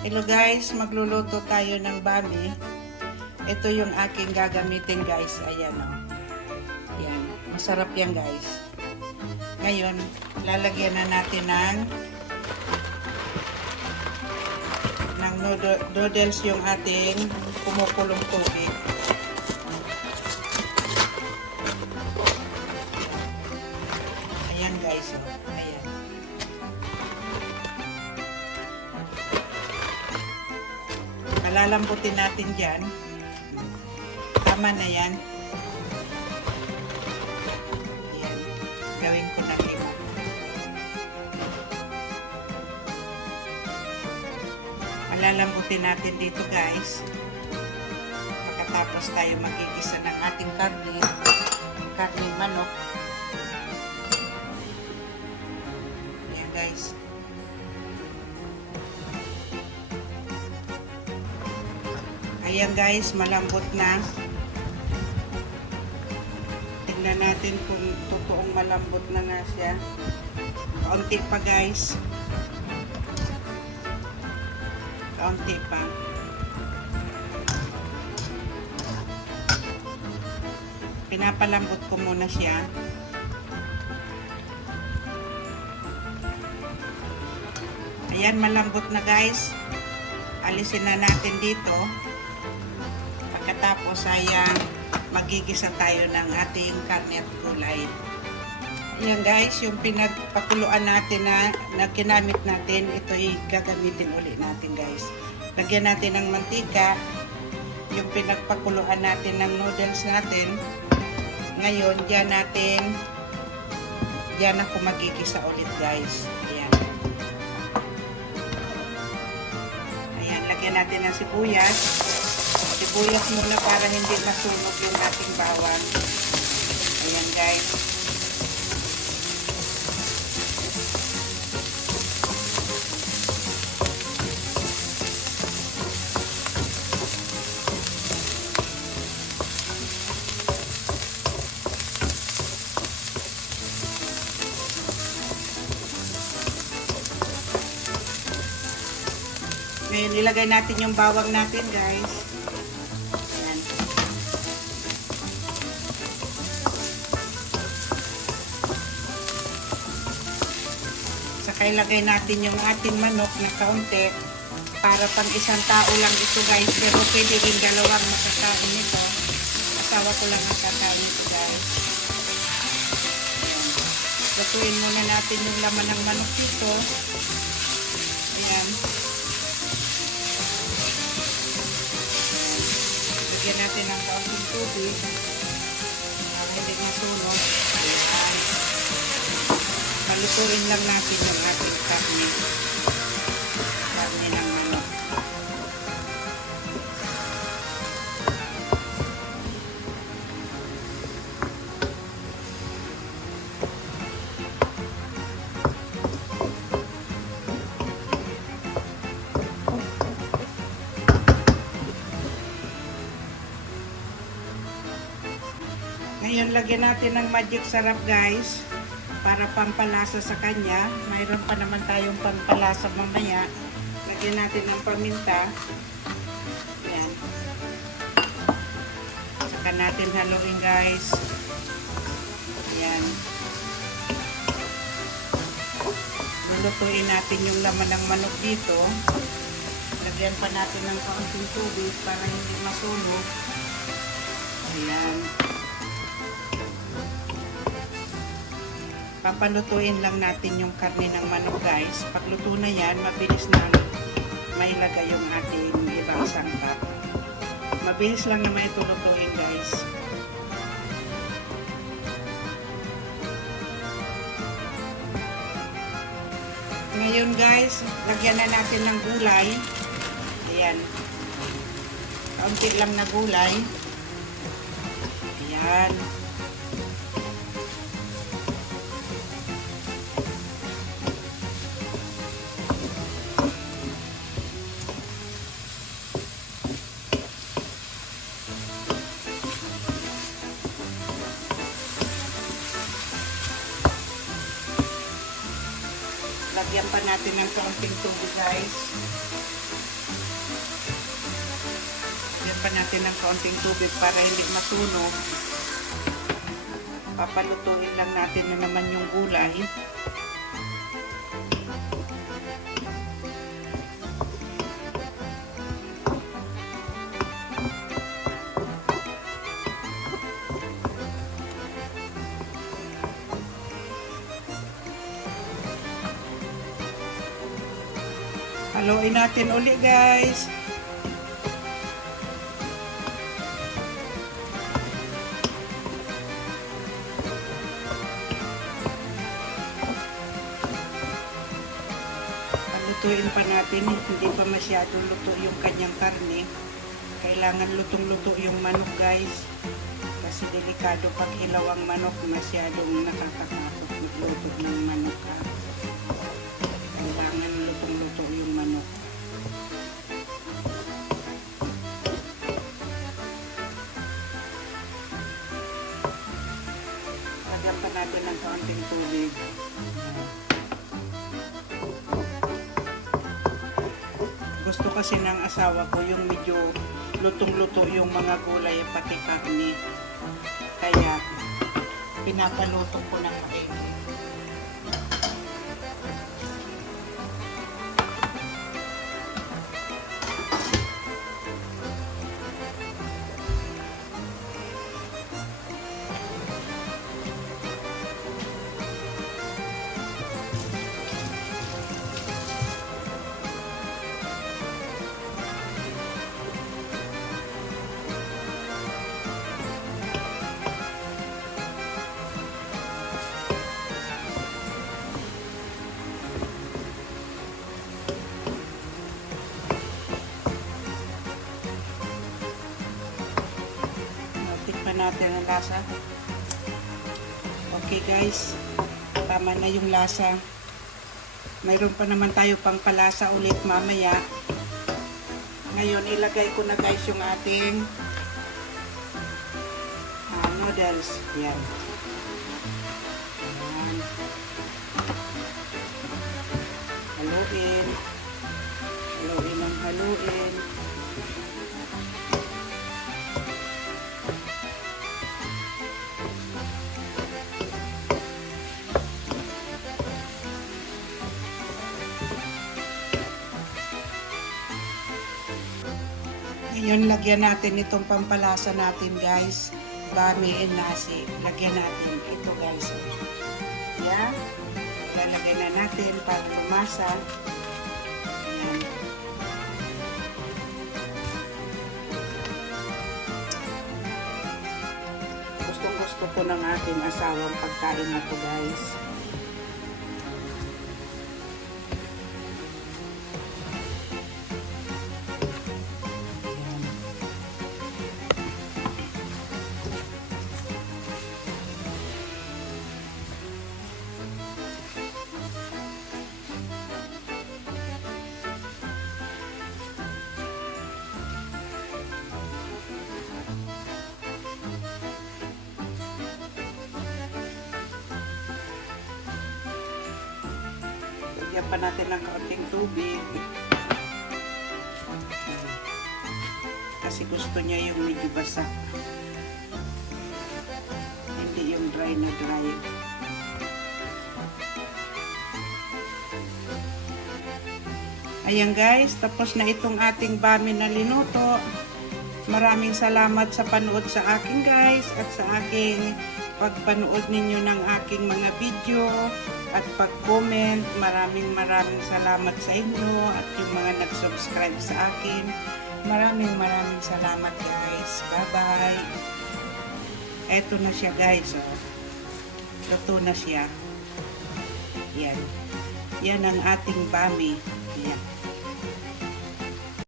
Hello guys, magluluto tayo ng bami. Ito yung aking gagamitin guys. Ayan o. Ayan. Masarap yan guys. Ngayon, lalagyan na natin ng noodles yung ating kumukulong tubig. Ayan guys o. Ayan. Palalambutin natin dyan. Tama na yan. Ayan. Gawin ko na lima. Palalambutin natin dito guys. Makatapos tayo magigisa ng ating karne manok. Ayan guys. Ayan guys, malambot na. Tingnan natin kung totoong malambot na nga siya. Kaunti pa guys. Kaunti pa. Pinapalambot ko muna siya. Ayan, malambot na guys. Alisin na natin dito. Pagkatapos ay magigisa tayo ng ating karne at gulay. Ayan guys, yung pinagpakuluan natin na kinamit natin, ito ay gagamitin ulit natin guys. Lagyan natin ng mantika, yung pinagpakuluan natin ng noodles natin. Ngayon, diyan ako magigisa ulit guys. Ayan. Ayan, lagyan natin ng sibuyas. Sibuyas muna para hindi masunog yung ating bawang. Ayan guys. Ngayon, ilagay natin yung bawang natin guys. Ilagay natin yung ating manok na kaunti para pang isang tao lang ito guys, pero pwede rin dalawang makakain nito. Asawa ko lang makakain nito guys. Lutuin muna natin yung laman ng manok dito. Ayan. Lagyan natin ng kaunting tubig para hindi masunog. Ayan. Palutuin lang natin yung ating karne ng manok. Ngayon, lagyan natin ng magic sarap guys. Para pampalasa sa kanya. Mayroon pa naman tayong pampalasa mamaya. Lagyan natin ng paminta. Ayan. Saka natin haluin guys. Ayan. Lulutuin natin yung laman ng manok dito. Lagyan pa natin ng kaunting tubig para hindi masunog. Ayan. Papalutuin lang natin yung karne ng manok guys. Pagluto na yan, mabilis na mailagay yung ating ibang sangkap. Mabilis lang naman ito lutuin guys. Ngayon guys, lagyan na natin ng gulay. Ayan. Kaunti lang na gulay. Ayan. Lagyan pa natin ng kaunting tubig guys. pa natin ng kaunting tubig para hindi masunog. Papalutuin lang natin na naman yung gulay. Haluin natin uli, guys. Lutuin pa natin, hindi pa masyadong luto yung kanyang karne. Kailangan lutong-luto yung manok, guys. Kasi delikado pag hilaw ang manok, masyadong nakakatakot magluto ng manok, ha. Kailangan lutong-luto yung manok. Lagyan pa natin ng kaunting tubig. Gusto kasi ng asawa ko yung medyo lutong-luto yung mga gulay pati karne. Kaya pinapaluto ko ng maigi. Natin ang lasa. Okay, guys, tama na yung lasa. Mayroon pa naman tayo pang palasa ulit mamaya. Ngayon ilagay ko na, guys, yung ating noodles. Yan. Yan. Haluin. Haluin ang haluin. Ngayon, lagyan natin itong pampalasa natin, guys. Bami and nasi. Lagyan natin ito, guys. Yan. Lalagyan na natin para lumasa. Yan. Gustong-gusto ko ng aking asawang pagkain na to, guys. Lagyan pa natin ng kaunting tubig. Kasi gusto niya yung medyo basa. Hindi yung dry na dry. Ayan, guys, tapos na itong ating bami na linuto. Maraming salamat sa panood sa akin, guys, at sa aking pagpanood ninyo ng aking mga video at pag-comment. Maraming salamat sa inyo at yung mga nag-subscribe sa akin. Maraming salamat, guys. Bye-bye. Eto na siya, guys. Oh. Luto na siya. Yan. Yan ang ating bami. Yan.